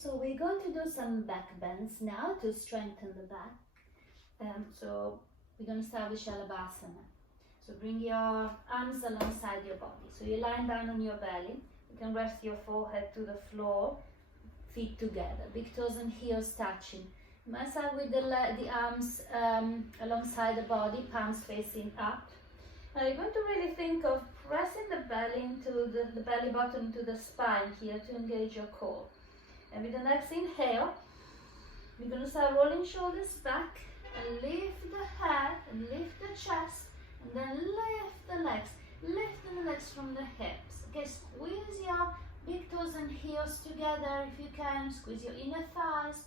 So we're going to do some back bends now to strengthen the back. So we're going to start with Shalabhasana. So bring your arms alongside your body. So you're lying down on your belly. You can rest your forehead to the floor, feet together, big toes and heels touching. You might start with the arms alongside the body, palms facing up. Now you're going to really think of pressing the belly into the belly button into the spine here to engage your core. And with the next inhale, we're going to start rolling shoulders back and lift the head and lift the chest and then lift the legs. Lift the legs from the hips. Okay, squeeze your big toes and heels together if you can. Squeeze your inner thighs.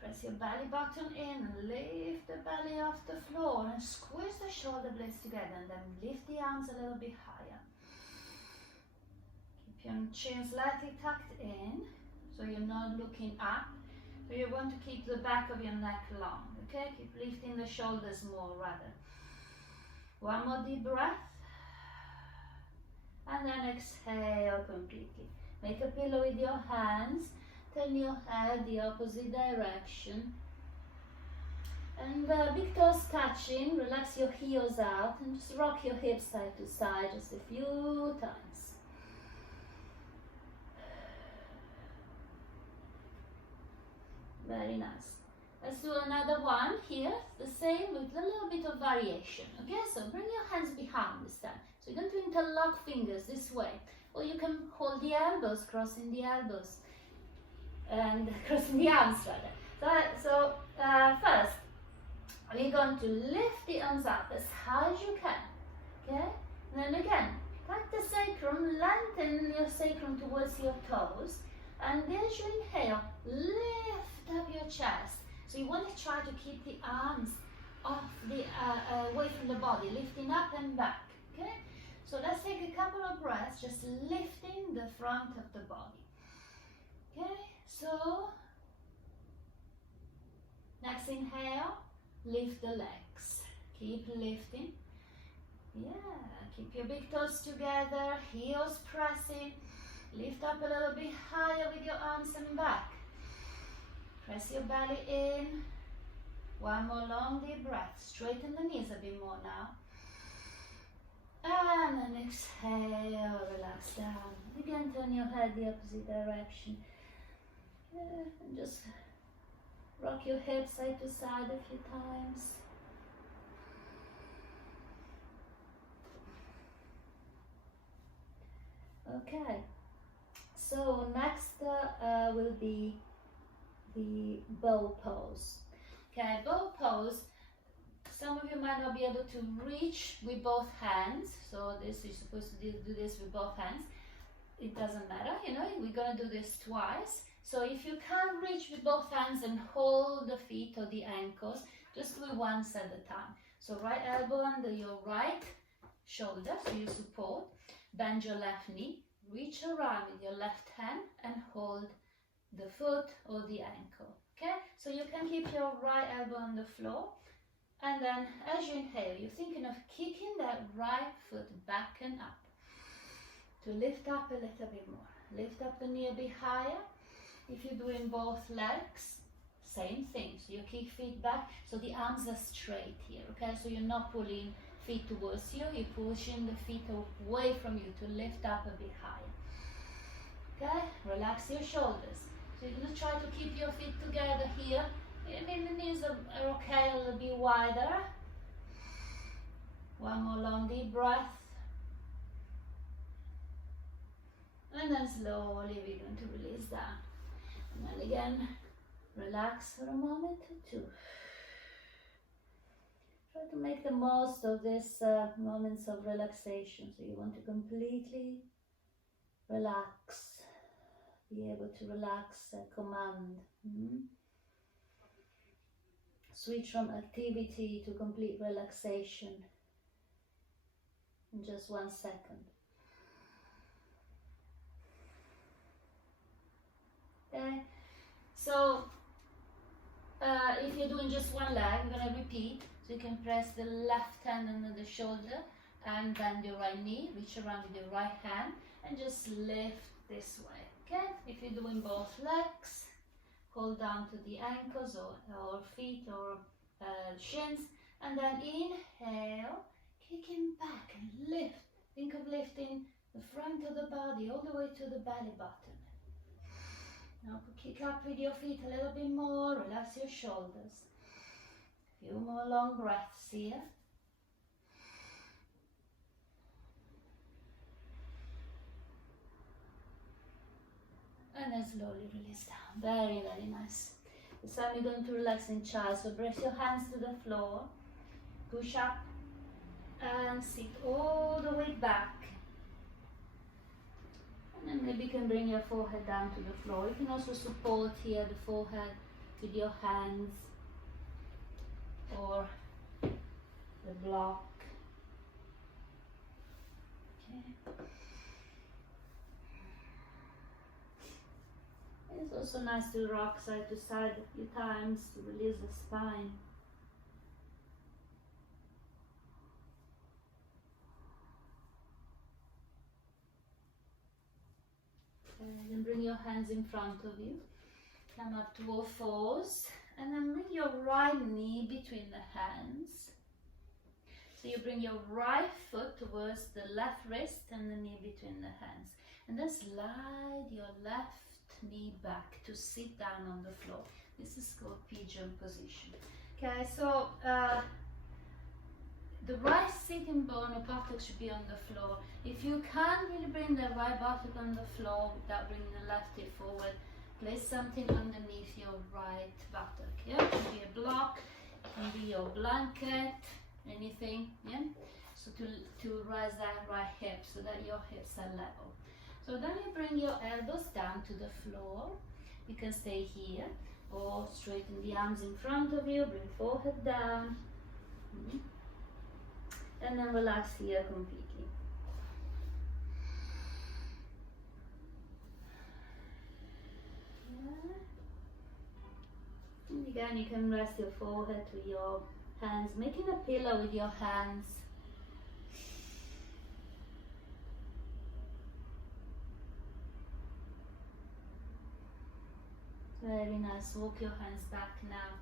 Press your belly button in and lift the belly off the floor and squeeze the shoulder blades together and then lift the arms a little bit higher. Keep your chin slightly tucked in so you're not looking up. So you want to keep the back of your neck long, okay? Keep lifting the shoulders more rather. One more deep breath. And then exhale completely. Make a pillow with your hands. Turn your head the opposite direction. And big toes touching. Relax your heels out and just rock your hips side to side just a few times. Very nice. Let's do another one here, the same with a little bit of variation. Okay, so bring your hands behind this time. So you're going to interlock fingers this way, or you can hold the elbows, crossing the elbows, and crossing the arms rather. So first, we're going to lift the arms up as high as you can. Okay, and then again, tuck the sacrum, lengthen your sacrum towards your toes, and as you inhale, lift up your chest. So you want to try to keep the arms off the away from the body, lifting up and back. Okay. So let's take a couple of breaths, just lifting the front of the body. Okay. So next inhale, lift the legs. Keep lifting. Yeah. Keep your big toes together, heels pressing. Lift up a little bit higher with your arms and back. Press your belly in. One more long deep breath. Straighten the knees a bit more now. And then exhale, relax down. Again, turn your head the opposite direction. And just rock your hips side to side a few times. Okay. So next will be the bow pose. Okay, bow pose. Some of you might not be able to reach with both hands. So this is supposed to do this with both hands. It doesn't matter, you know, we're gonna do this twice. So if you can't reach with both hands and hold the feet or the ankles, just do it once at a time. So right elbow under your right shoulder, so you support. Bend your left knee. Reach around with your left hand and hold the foot or the ankle. Okay, so you can keep your right elbow on the floor, and then as you inhale, you're thinking of kicking that right foot back and up to lift up a little bit more. Lift up the knee a bit higher. If you're doing both legs, same thing. So you kick feet back, so the arms are straight here. Okay, so you're not pulling feet towards you, you're pushing the feet away from you to lift up a bit higher. Okay, relax your shoulders. So you're going to try to keep your feet together here. I mean, the knees are okay, a little bit wider. One more long deep breath. And then slowly we're going to release that. And then again, relax for a moment or two. Try to make the most of these moments of relaxation. So you want to completely relax, be able to relax at command. Switch from activity to complete relaxation in just 1 second. Okay, so if you're doing just one leg, we're going to repeat. So you can press the left hand under the shoulder and bend your right knee, reach around with your right hand and just lift this way. Okay, If you're doing both legs, hold down to the ankles or feet or shins, and then inhale, kicking back and lift. Think of lifting the front of the body all the way to the belly button. Now kick up with your feet a little bit more, relax your shoulders. A few more long breaths here. And then slowly release down. Very, very nice. This time you're going to relax in child. So press your hands to the floor. Push up and sit all the way back. And then maybe you can bring your forehead down to the floor. You can also support here the forehead with your hands or the block. Okay. It's also nice to rock side to side a few times to release the spine. Okay, then bring your hands in front of you. Come up to all fours and then bring your right knee between the hands. So you bring your right foot towards the left wrist and the knee between the hands. And then slide your left knee back to sit down on the floor. This is called pigeon position. Okay, so the right sitting bone or buttock should be on the floor. If you can't really bring the right buttock on the floor without bringing the left hip forward, place something underneath your right buttock. Yeah, it can be a block, it can be your blanket, anything. Yeah, so to raise that right hip so that your hips are level. So then you bring your elbows down to the floor. You can stay here or straighten the arms in front of you, bring forehead down. And then relax here completely. Yeah. And again, you can rest your forehead to your hands, making a pillow with your hands. Very nice. Walk your hands back now.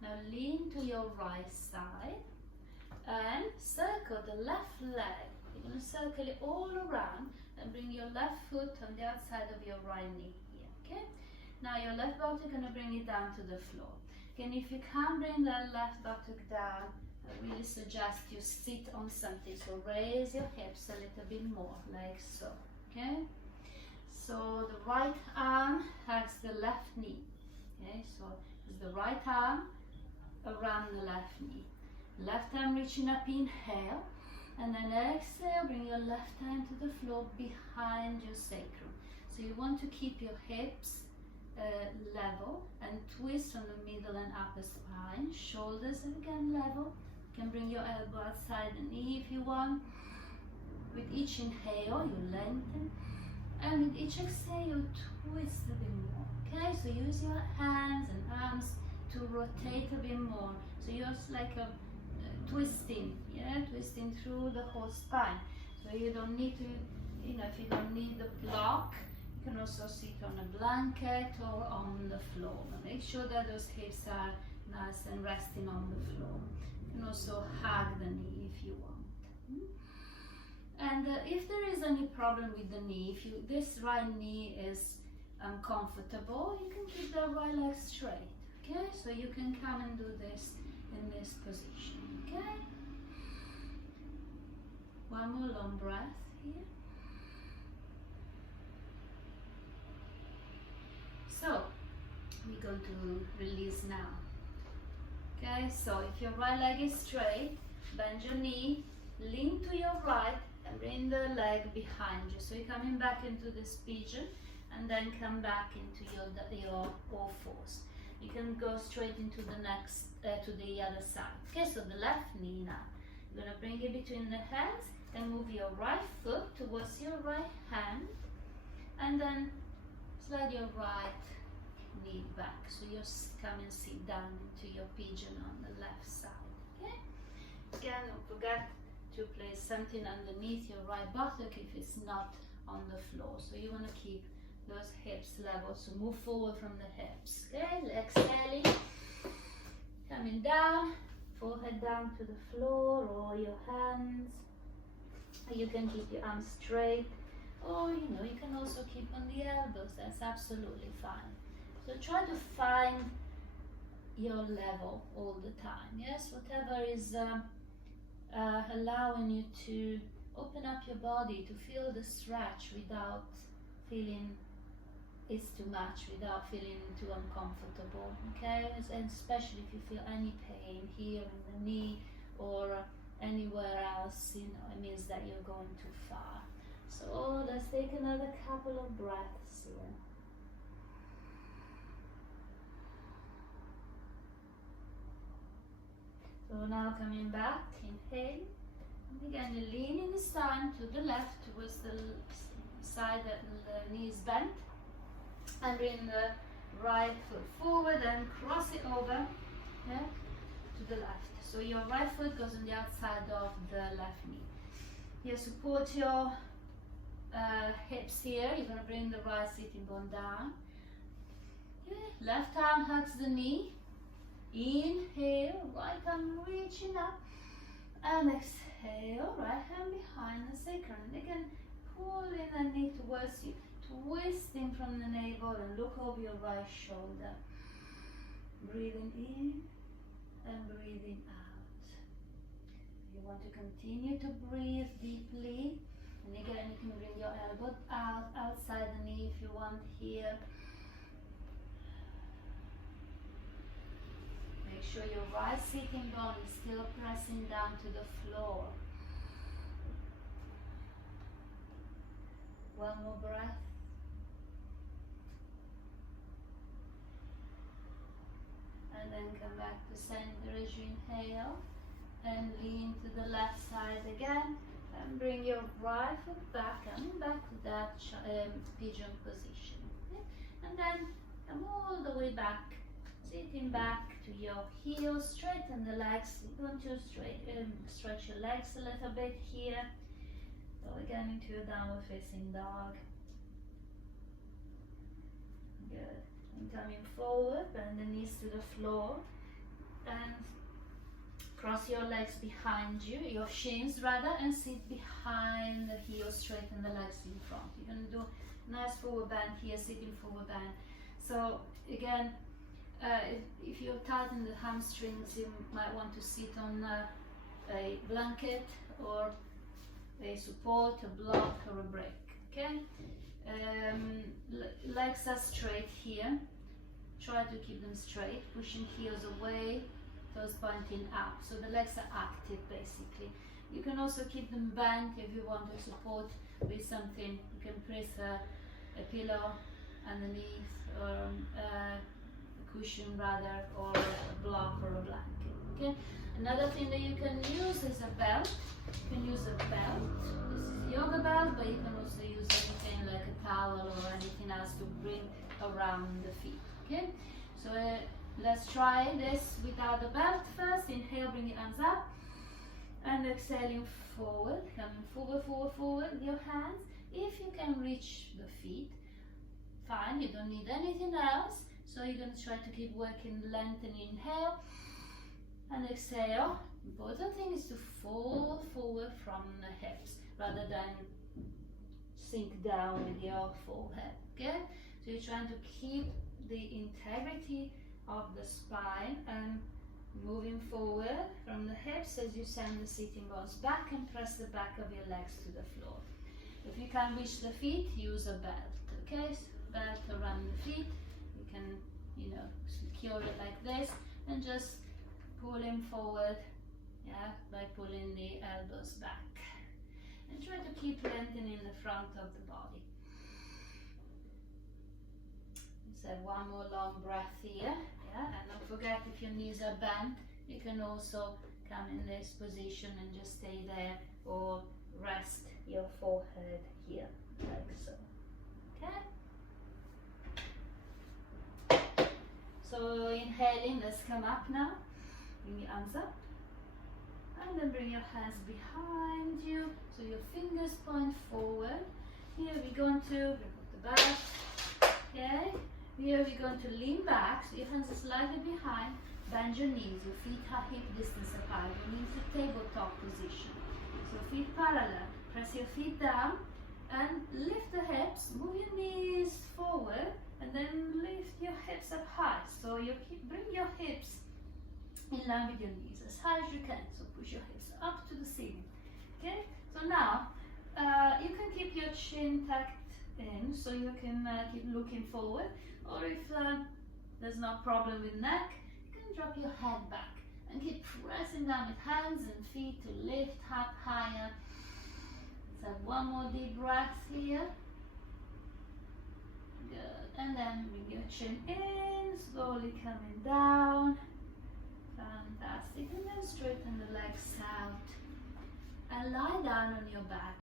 Now lean to your right side and circle the left leg. You're going to circle it all around and bring your left foot on the outside of your right knee here. Okay? Now your left buttock, you're going to bring it down to the floor. Again, if you can't bring that left buttock down, I really suggest you sit on something. So raise your hips a little bit more, like so. Okay? So the right arm hugs the left knee. Okay, so it's the right arm around the left knee. Left arm reaching up, inhale, and then exhale, bring your left hand to the floor behind your sacrum. So you want to keep your hips level and twist on the middle and upper spine. Shoulders again level. You can bring your elbow outside the knee if you want. With each inhale, you lengthen. And with each exhale, you twist a bit more. Okay, so use your hands and arms to rotate a bit more. So you're like a twisting, yeah, twisting through the whole spine. So you don't need to, if you don't need the block, you can also sit on a blanket or on the floor. Make sure that those hips are nice and resting on the floor. You can also hug the knee if you want. And if there is any problem with the knee, if this right knee is uncomfortable, you can keep the right leg straight. Okay, so you can come and do this in this position. Okay, one more long breath here. So we're going to release now. Okay, so if your right leg is straight, bend your knee, lean to your right, and bring the leg behind you. So you're coming back into this pigeon and then come back into your all fours. You can go straight into the next, to the other side. Okay, so the left knee now. You're gonna bring it between the hands and move your right foot towards your right hand and then slide your right knee back. So you come and sit down into your pigeon on the left side. Okay, again, don't forget to place something underneath your right buttock if it's not on the floor. So you want to keep those hips level, so move forward from the hips. Okay, exhaling, coming down, forehead down to the floor or your hands. You can keep your arms straight, or you can also keep on the elbows. That's absolutely fine. So try to find your level all the time. Yes, whatever is allowing you to open up your body, to feel the stretch without feeling it's too much, without feeling too uncomfortable. Okay, and especially if you feel any pain here in the knee or anywhere else, it means that you're going too far. So let's take another couple of breaths here. So now coming back, inhale, and again you're leaning this time to the left towards the side that the knee is bent, and bring the right foot forward and cross it over, yeah, to the left. So your right foot goes on the outside of the left knee. Here, support your hips here. You're going to bring the right sitting bone down. Okay. Left arm hugs the knee. Inhale, right arm reaching up. And exhale, right hand behind the sacrum. And again, pull in the knee towards you, twisting from the navel and look over your right shoulder. Breathing in and breathing out. You want to continue to breathe deeply, and again you can bring your elbow out outside the knee if you want here. Make sure your right sitting bone is still pressing down to the floor. One more breath. And then come back to center as you inhale, and lean to the left side again, and bring your right foot back, coming back to that pigeon position. Okay? And then come all the way back, sitting back to your heels, straighten the legs. You're going to stretch your legs a little bit here. So we're going into a downward facing dog. Good. And coming forward, bend the knees to the floor, and cross your legs behind you, your shins rather, and sit behind the heels, straighten the legs in front. You're going to do a nice forward bend here, sitting forward bend. So again, if you're tight in the hamstrings, you might want to sit on a blanket or a support, a block, or a brick. Okay? Legs are straight here. Try to keep them straight, pushing heels away, toes pointing up. So the legs are active basically. You can also keep them bent if you want to support with something. You can place a pillow underneath, or a cushion rather, or a block or a blanket. Okay. Another thing that you can use is a belt. You can use a belt. This is yoga belt, but you can also use anything like a towel or anything else to bring around the feet. Okay, so let's try this without the belt first. Inhale, bring your arms up, and exhaling forward, coming forward, forward, forward with your hands. If you can reach the feet, fine, you don't need anything else. So you're going to try to keep working length and inhale, and exhale. Important thing is to fall forward from the hips rather than sink down with your forehead. Okay, so you're trying to keep the integrity of the spine and moving forward from the hips as you send the sitting bones back and press the back of your legs to the floor. If you can't reach the feet, use a belt. Okay, so belt around the feet. You can, secure it like this and just pulling forward, yeah, by pulling the elbows back. And try to keep lengthening the front of the body. So one more long breath here, yeah, and don't forget, if your knees are bent, you can also come in this position and just stay there, or rest your forehead here, like so. Okay? So inhaling, let's come up now, bring your arms up, and then bring your hands behind you, so your fingers point forward, Here we're going to remove the back. Okay. Here we're going to lean back, so your hands are slightly behind. Bend your knees, your feet are hip distance apart. Your knees to tabletop position. So feet parallel. Press your feet down and lift the hips. Move your knees forward and then lift your hips up high. So you bring your hips in line with your knees as high as you can. So push your hips up to the ceiling. Okay. So now you can keep your chin tucked in, so you can keep looking forward. Or if there's no problem with neck, you can drop your head back and keep pressing down with hands and feet to lift up higher. Let's have one more deep breath here. Good. And then bring your chin in, slowly coming down. Fantastic. And then straighten the legs out. And lie down on your back.